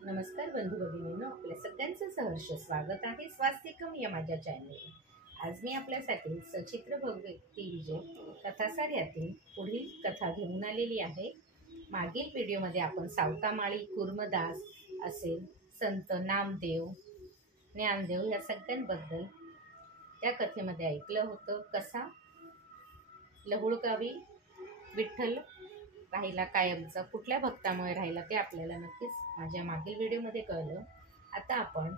नमस्कार बंधू भगिनींनो, आपल्या सगळ्यांचं सहर्ष स्वागत आहे स्वास्तिकम या माझ्या चॅनलवर। आज मी आपल्यासाठी सचित्र भगवती विजय कथासार यातील पुढील कथा घेऊन आलेली आहे। मागील व्हिडिओमध्ये आपण सावतामाळी, कुर्मदास असेल, संत नामदेव, ज्ञानदेव या सगळ्यांबद्दल त्या कथेमध्ये ऐकलं होतं। कसा लहुळगावी विठ्ठल राहिला कायमचा, कुठल्या भक्तामुळे राहिला ते आपल्याला नक्कीच माझ्या मागील व्हिडिओमध्ये कळलं। आता आपण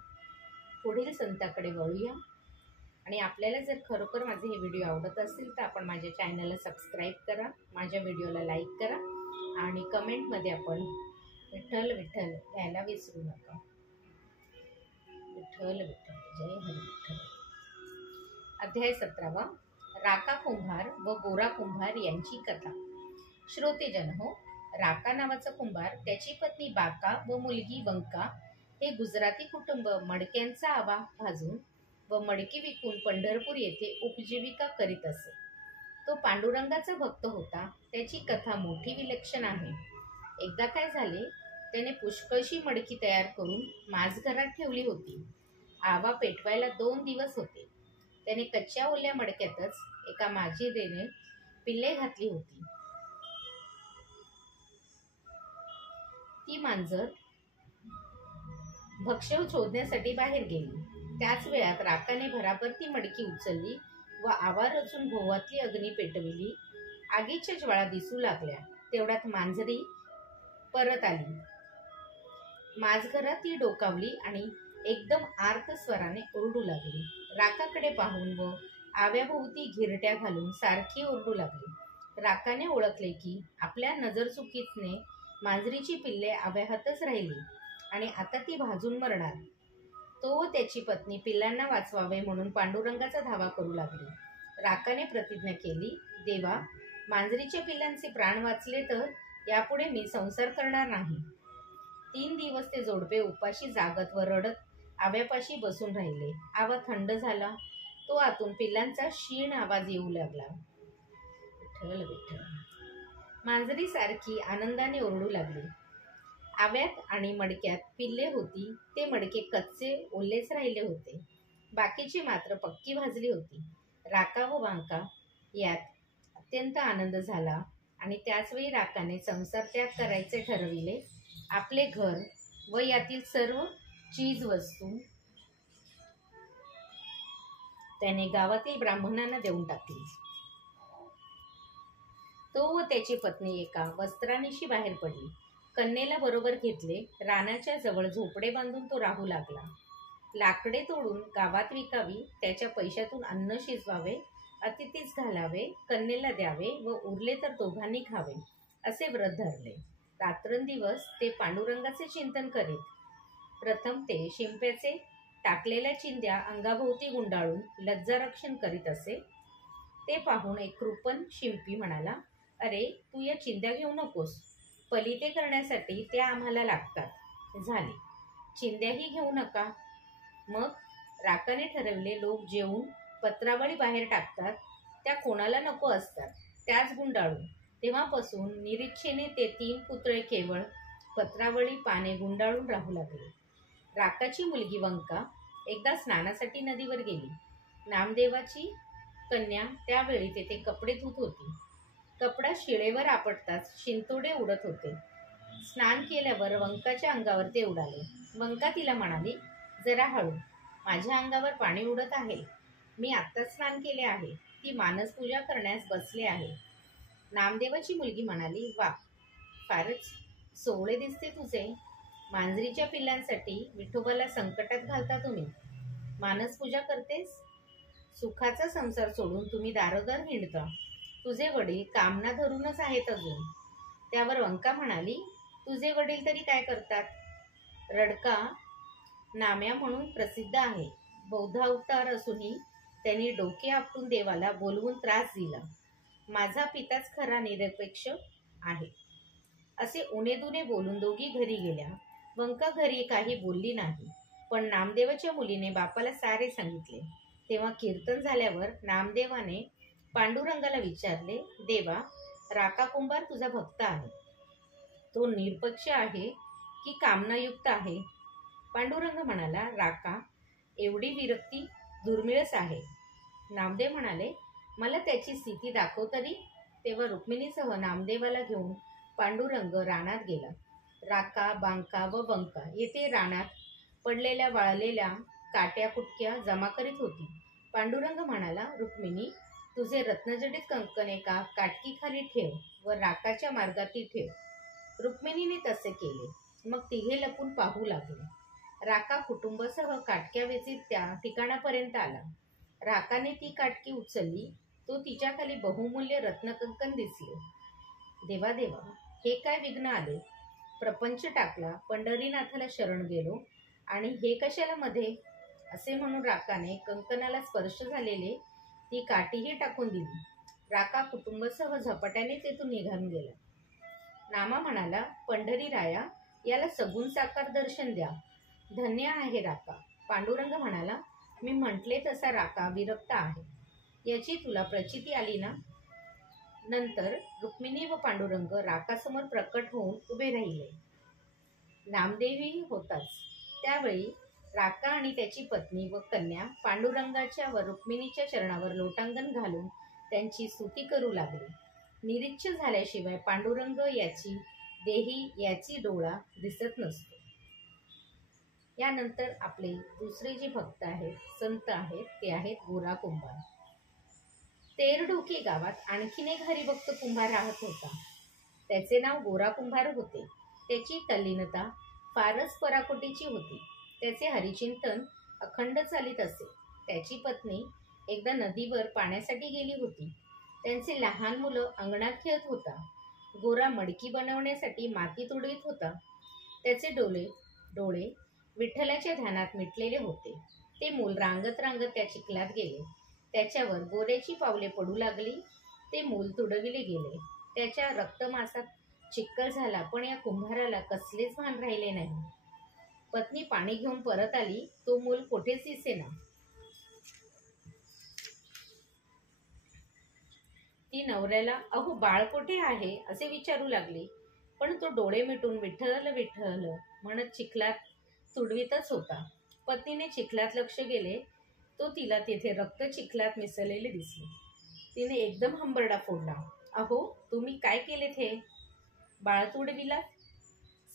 पुढील संताकडे वळूया आणि आपल्याला जर खरोखर माझे हे व्हिडिओ आवडत असतील तर आपण माझ्या चॅनलला सबस्क्राईब करा, माझ्या व्हिडिओला लाईक करा आणि कमेंटमध्ये आपण विठ्ठल विठ्ठल लिहायला विसरू नका। विठ्ठल विठ्ठल, जय हरी विठ्ठल। अध्याय 17, राका कुंभार व गोरा कुंभार यांची कथा। श्रोतेजन हो, राका नावाचा कुंभार, त्याची पत्नी बाका व मुलगी वंका हे गुजराती कुटुंब मडक्यांचा आवा भाजून व मडकी विकून पंढरपूर येथे उपजीविका करीत असे। तो पांडुरंगाचा भक्त होता। त्याची कथा मोठी विलक्षण आहे। एकदा काय झाले, त्याने पुष्कळशी मडकी तयार करून माझघरात ठेवली होती। आवा पेटवायला 2 दिवस होते। त्याने कच्च्या ओल्या मडक्यातच एका माझीरेने पिल्ले घातली होती। ती मांजर भक्ष्य शोधण्यासाठी बाहेर गेली। त्याच वेळात राकाने भराभर ती मडकी उचलली व आवा रचून भोवातली अग्नी पेटविली। आगीच्या ज्वाळा दिसू लागल्या। तेवढ्यात मांजरी परत आली। माझघरात ती डोकावली आणि एकदम आर्त स्वराने ओरडू लागली। राकाकडे पाहून व आव्याभोवती घिरट्या घालून सारखी ओरडू लागली। राकाने ओळखले की आपल्या नजरचुकीने मांजरीची पिल्ले आव्याहातच राहिली आणि आता ती भाजून मरणार। तो व त्याची पत्नी पिल्लांना वाचवावे म्हणून पांडुरंगाचा धावा करू लागली। राकाने प्रतिज्ञा केली, देवा, मांजरीच्या पिल्लांचे प्राण वाचले तर यापुढे मी संसार करणार नाही। 3 दिवस ते जोडपे उपाशी जागत व रडत आव्यापाशी बसून राहिले। आवा थंड झाला। तो आतून पिल्लांचा क्षीण आवाज येऊ लागला। विठ्ठल विठ्ठल। मांजरी सारखी आनंदाने ओरडू लागली। आव्यात आणि मडक्यात पिल्ले होती, ते मडके कच्चे ओलेच राहिले होते, बाकीची मात्र पक्की भाजली होती। राका व वांका यात अत्यंत आनंद झाला आणि त्याचवेळी राकाने संसार त्याग करायचे ठरविले। आपले घर व यातील सर्व चीज वस्तू त्याने गावातील ब्राह्मणांना देऊन टाकली। तो व त्याची पत्नी एका वस्त्रानिशी बाहेर पडली। कन्येला बरोबर घेतले। रानाच्या जवळ झोपडे बांधून तो राहू लागला। लाकडे तोडून गावात विकावी, त्याच्या पैशातून अन्न शिजवावे, अतिथीस घालावे, कन्येला द्यावे व उरले तर दोघांनी खावे, असे व्रत धरले। रात्रंदिवस ते पांडुरंगाचे चिंतन करीत। प्रथम ते शिंप्याचे टाकलेल्या चिंध्या अंगाभोवती गुंडाळून लज्जारक्षण करीत असे। ते पाहून एक कृपण शिंपी म्हणाला, अरे, तू या चिंध्या घेऊ नकोस, पलिते करण्यासाठी त्या आम्हाला लागतात। झाले, चिंध्याही घेऊ नका। मग राकाने ठरवले, लोक जेवून पत्रावळी बाहेर टाकतात, त्या कोणाला नको असतात, त्याच गुंडाळून। तेव्हापासून निरीच्छेने ते 3 पुतळे केवळ पत्रावळी पाने गुंडाळून राहू लागले। राकाची मुलगी वंका एकदा स्नानासाठी नदीवर गेली। नामदेवाची कन्या त्यावेळी तेथे कपडे धुत होती। कपडा शिळेवर आपटताच शिंतोडे उडत होते। स्नान केल्यावर वंकाच्या अंगावर ते उडाले। वंका तिला म्हणाली, जरा हळू, माझ्या अंगावर पाणी उडत आहे, मी आत्ताच स्नान केले आहे, ती मानसपूजा करण्यास बसले आहे। नामदेवाची मुलगी म्हणाली, वा, फारच सोवळे दिसते तुझे, मांजरीच्या पिल्लांसाठी विठोबाला संकटात घालता तुम्ही, मानसपूजा करतेस, सुखाचा संसार सोडून तुम्ही दारोदार हिंडता, तुझे वडील कामना धरूनच आहेत अजून। त्यावर वंका म्हणाली, तुझे वडील तरी काय करतात? रडका नाम्या म्हणून प्रसिद्ध आहे, बौद्ध अवतार असूनही त्यांनी डोके आपटून देवाला बोलवून त्रास दिला। माझा पिताच खरा निरपेक्ष आहे, असे उणेदुणे बोलून दोघी घरी गेल्या। वंका घरी काही बोलली नाही, पण नामदेवाच्या मुलीने बापाला सारे सांगितले। तेव्हा कीर्तन झाल्यावर नामदेवाने पांडुरंगाला विचारले, देवा, राका कुंभार तुझा भक्त आहे, तो निरपेक्ष आहे, की कामनायुक्त आहे? पांडुरंग म्हणाला, राका, एवढी विरक्ती दुर्मिळच आहे. नामदेव म्हणाले, मला त्याची स्थिती दाखव तरी. तेव्हा रुक्मिणीसह नामदेवाला घेऊन पांडुरंग रानात गेला. राका, बांका व बंका येथे रानात पडलेल्या वाळलेल्या काट्या कुटक्या जमा करीत होती. पांडुरंग म्हणाला, रुक्मिणी, तुझे रत्नजडित कंकण एका काटकीखाली ठेव व राकाच्या मार्गाती ठेव. रुक्मिणीने तसे केले. मग तिघे लपून पाहू लागले. राका कुटुंबासह काटक्या वेचीत त्या ठिकाणापर्यंत आला. राकाने ती काटकी उचलली. तो तिच्याखाली बहुमूल्य रत्नकंकण दिसले. देवा देवा, हे काय विघ्न आले? प्रपंच टाकला, पंढरीनाथाला शरण गेलो, आणि हे कशाला मध्ये? असे म्हणून राकाने कंकणाला स्पर्श झालेले ती काठीही टाकून दिली. राका कुटुंबासह झपाट्याने तेथून निघून गेला. नामा म्हणाला, पंढरीराया, याला सगुण साकार दर्शन द्या. धन्य आहे राका. पांडुरंग म्हणाला, मी म्हटले तसा राका विरक्त आहे. याची तुला प्रचिती आली ना? नंतर रुक्मिणी व पांडुरंग राकासमोर प्रकट होऊन उभे राहिले. नामदेवही होताच. त्यावेळी राका आणि त्याची पत्नी व कन्या पांडुरंगाच्या व रुक्मिणीच्या चरणावर लोटांगण घालून त्यांची स्तुती करू लागले. निरीच्छ झाल्याशिवाय पांडुरंग याची देही याची डोळा दिसत नसतो. यानंतर आपले दुसरे जे भक्त आहेत, संत आहेत, ते आहेत गोरा कुंभार. तेरडोकी गावात आणखीन एक हरिभक्त कुंभार राहत होता. त्याचे नाव गोरा कुंभार होते. त्याची तल्लीनता फारच पराकोटीची होती. त्याचे हरिचिंतन अखंड चालीत असे. त्याची पत्नी एकदा नदीवर पाण्यासाठी गेली होती. त्यांचे लहान मुलं अंगणात खेळत होता. गोरा मडकी बनवण्यासाठी माती तुडवीत होता. त्याचे डोळे विठ्ठलाच्या ध्यानात मिटलेले होते. ते मूल रांगत रांगत त्या चिखलात गेले. त्याच्यावर गोऱ्याची पावले पडू लागली. ते मूल तुडविले गेले. त्याच्या रक्तमासात चिखल झाला, पण या कुंभाराला कसलेच भान राहिले नाही. पत्नी पाणी घेऊन परत आली. तो मूल कोठेच दिसेना. ती नवऱ्याला, अहो बाळ कोठे आहे, असे विचारू लागली. पण तो डोळे मिटून विठ्ठल विठ्ठल म्हणत चिखलात तुडवीतच होता. पत्नीने चिखलात लक्ष गेले. तो तिला तेथे रक्त चिखलात मिसळलेले दिसले. तिने एकदम हंबरडा फोडला. अहो, तुम्ही काय केलेत हे? बाळ तुडविलात,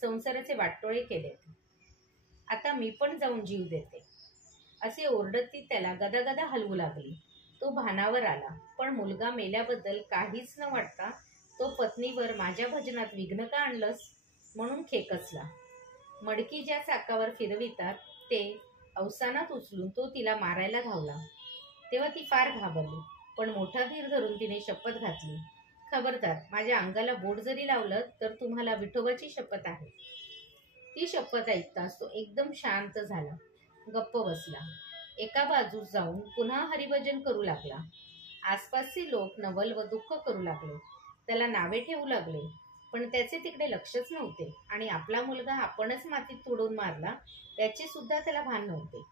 संसाराचे वाटोळे केलेत. आता मी पण जाऊन जीव देते. असे ओरडत ती त्याला गदागदा हलवू लागली. तो भानावर आला, पण मुलगा मेल्याबद्दल काहीच न वाटता तो पत्नीवर, माझ्या भजनात विघ्न का आणलंस म्हणून खेकसला. मडकी ज्या चाकावर फिरवितात ते अवसानात उचलून तो तिला मारायला धावला. तेव्हा ती फार घाबरली, पण मोठा धीर धरून तिने शपथ घातली, खबरदार, माझ्या अंगाला बोट जरी लावलं तर तुम्हाला विठोबाची शपथ आहे. ती शपथ ऐकताच तो एकदम शांत झाला, गप्प बसला. एका बाजूस जाऊन पुन्हा हरिभजन करू लागला. आसपासचे लोक नवल व दुःख करू लागले. त्याला नावे ठेवू लागले, पण त्याचे तिकडे लक्षच नव्हते. आणि आपला मुलगा आपणच मातीत तुडून मारला त्याचे सुद्धा त्याला भान नव्हते.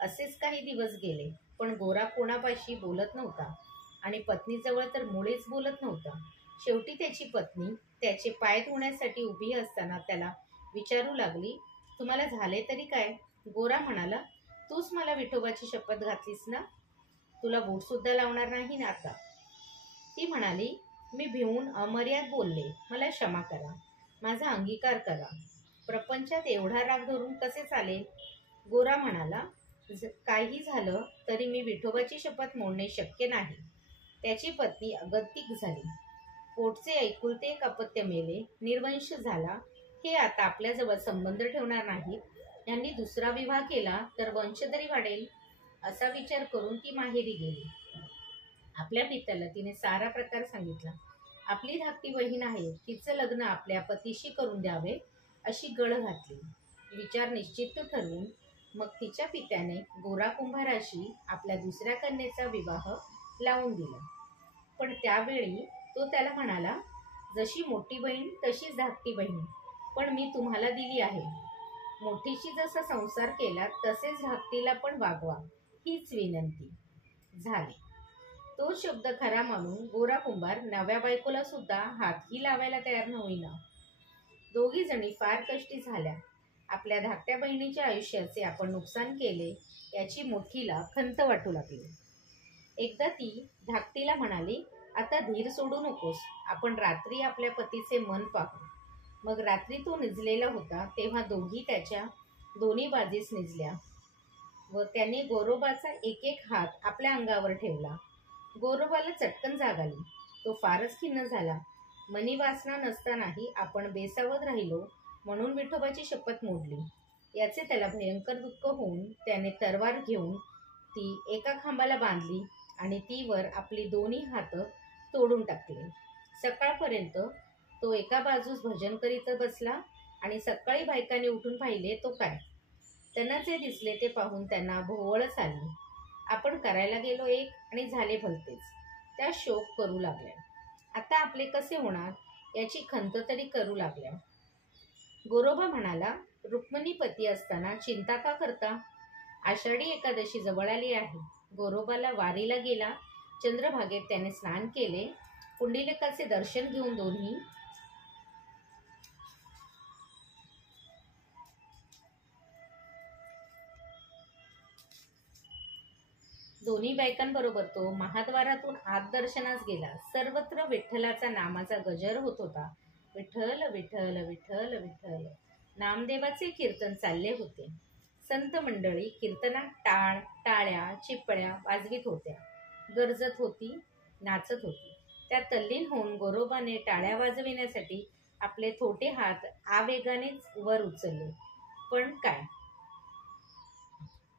असेच काही दिवस गेले, पण गोरा कोणापाशी बोलत नव्हता आणि पत्नीजवळ तर मुळीच बोलत नव्हता. शेवटी त्याची पत्नी त्याचे पाय धुण्यासाठी उभी असताना त्याला विचारू लागली, तुम्हाला झाले तरी काय? गोरा म्हणाला, तूच मला विठोबाची शपथ घातलीस ना, तुला बोट सुद्धा लावणार नाही ना आता. ती म्हणाली, मी भिवून अमर्याद बोलले, मला क्षमा करा, माझा अंगीकार करा. प्रपंचात एवढा राग धरून कसे चालेल? गोरा म्हणाला, काही झालं तरी मी विठोबाची शपथ मोडणे शक्य नाही. त्याची पत्नी अगतिक झाली. पोटचे एकुलते एक अपत्य मेले, निर्वंश झाला. हे आता आपल्याजवळ संबंध ठेवणार नाहीत. यांनी दुसरा विवाह केला तर वंश तरी वाढेल, असा विचार करून ती माहेरी गेली. आपल्या पित्याला तिने सारा प्रकार सांगितला. आपली धाकटी बहीण आहे, तिचं लग्न आपल्या पतीशी करून द्यावे अशी गळ घातली. विचार निश्चित ठरवून मग तिच्या पित्याने गोरा कुंभाराशी आपल्या दुसऱ्या कन्येचा विवाह लावून दिला. पण त्यावेळी तो त्याला म्हणाला, जशी मोठी बहीण तशीच धाकटी बहीण पण मी तुम्हाला दिली आहे. मोठीशी जसा संसार केला तसेच धाकटीला पण वागवा, हीच विनंती. झाली. तो शब्द खरा मानून गोरा कुंभार नव्या बायकोला सुद्धा हातही लावायला तयार नव्हता. दोघी जणी फार कष्टी झाल्या. आपल्या धाकट्या बहिणीच्या आयुष्याचे आपण नुकसान केले याची मोठीला खंत वाटू लागली. एकदा ती धाकटीला म्हणाली, आता धीर सोडू नकोस, आपण रात्री आपल्या पतीचे मन पाहू. मग रात्री तो निजलेला होता तेव्हा दोघी त्याच्या दोन्ही बाजूस निजल्या व त्याने गोरोबाचा एक एक हात आपल्या अंगावर ठेवला. गोरोबाला चटकन जाग आली. तो फारच खिन्न झाला. मनी वासना नसतानाही आपण बेसावध राहिलो म्हणून विठोबाची शपथ मोडली याचे त्याला भयंकर दुःख होऊन त्याने तरवार घेऊन ती एका खांबाला बांधली आणि तीवर आपली दोन्ही हात तोडून टाकले. सकाळपर्यंत तो एका बाजूस भजन करीत बसला आणि सकाळी बायकांनी उठून पाहिले तो काय. त्यांना जे दिसले ते पाहून त्यांना भोवळच आली. आपण करायला गेलो एक आणि झाले भलतेच. त्या शोक करू लागल्या. आता आपले कसे होणार याची खंत तरी करू लागल्या. गोरोबा म्हणाला, रुक्मिणी पती असताना चिंता का करता? आषाढी एकादशी जवळ आली आहे. गोरोबाला वारीला गेला. चंद्रभागेत त्याने स्नान केले. पुंडलिकाचे दर्शन घेऊन दोन्ही बायकांबरोबर तो महाद्वारातून आत दर्शनास गेला. सर्वत्र विठ्ठलाचा नामाचा गजर होत होता. विठ्ठल विठ्ठल विठ्ठल विठ्ठल नामदेवाचे कीर्तन चालले होते. संत मंडळी कीर्तनात टाळ टाळ्या चिपळ्या वाजवीत होत्या, गरजत होती, नाचत होती. त्या तल्लीन होऊन गोरोबाने टाळ्या वाजविण्यासाठी आपले थोटे हात आवेगानेच वर उचलले. पण काय,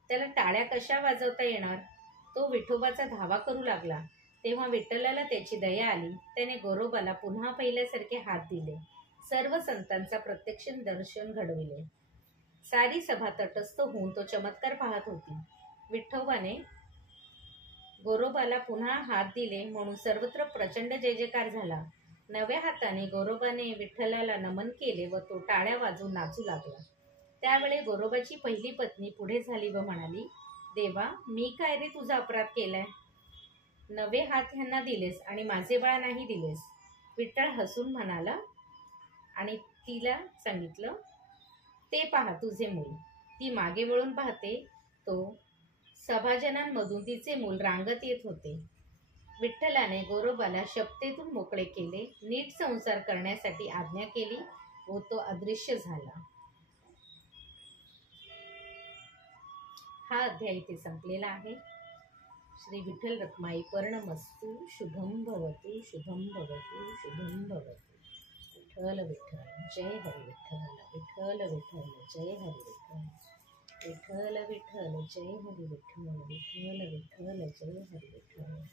त्याला टाळ्या कशा वाजवता येणार? तो विठोबाचा धावा करू लागला. तेव्हा विठ्ठलाला त्याची दया आली. त्याने गोरोबाला पुन्हा पहिल्यासारखे हात दिले. सर्व संतांचा प्रत्यक्ष दर्शन घडविले. सारी सभा तटस्थ होऊन तो चमत्कार पाहत होती. विठोबाने गोरोबाला पुन्हा हात दिले म्हणून सर्वत्र प्रचंड जय जयकार झाला. नव्या हाताने गोरोबाने विठ्ठलाला नमन केले व तो टाळ्या वाजवून नाचू लागला. त्यावेळी गोरोबाची पहिली पत्नी पुढे झाली व म्हणाली, देवा, मी काय रे तुझा अपराध केलाय? नवे हात ह्यांना दिलेस आणि माझे बाळ नाही दिलेस. विठ्ठल हसून म्हणाला आणि तिला सांगितलं, ते पहा तुझे मूल. ती मागे वळून पाहते तो सभाजनांमधून तिचे मूल रांगत येत होते. विठ्ठलाने गोरोबाला शपथेतून मोकळे केले, नीट संसार करण्यासाठी आज्ञा केली व तो अदृश्य झाला. हा अध्याय इथे संपलेला आहे. श्री विठ्ठल रखुमाई पर्णमस्तु. शुभम भवतु शुभम भवतु शुभम भवतु. विठ्ठल विठ्ठल जय हरी विठ्ठल. विठ्ठल विठ्ठल जय हरी विठ्ठल. विठ्ठल विठ्ठल जय हरी विठ्ठल. विठ्ठल विठ्ठल जय हरी विठ्ठल.